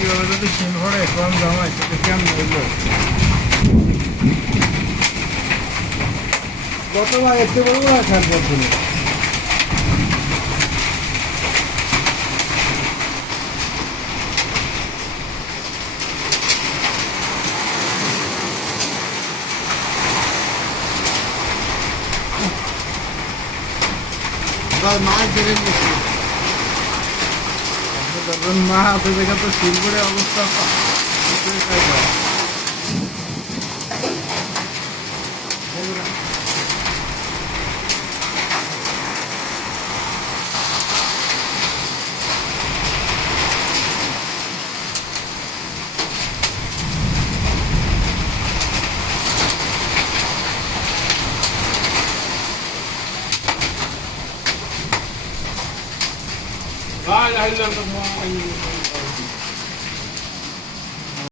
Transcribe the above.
এইভাবে যদি সিন ভরে কম জমায় সেটা কেমন হইলো? গতবার এতে বড় বড় খান করছিল। মাছ ধরে নিচ্ছি যখন মা হাতে দেখা তো সিল করে অবস্থা لا اله الا الله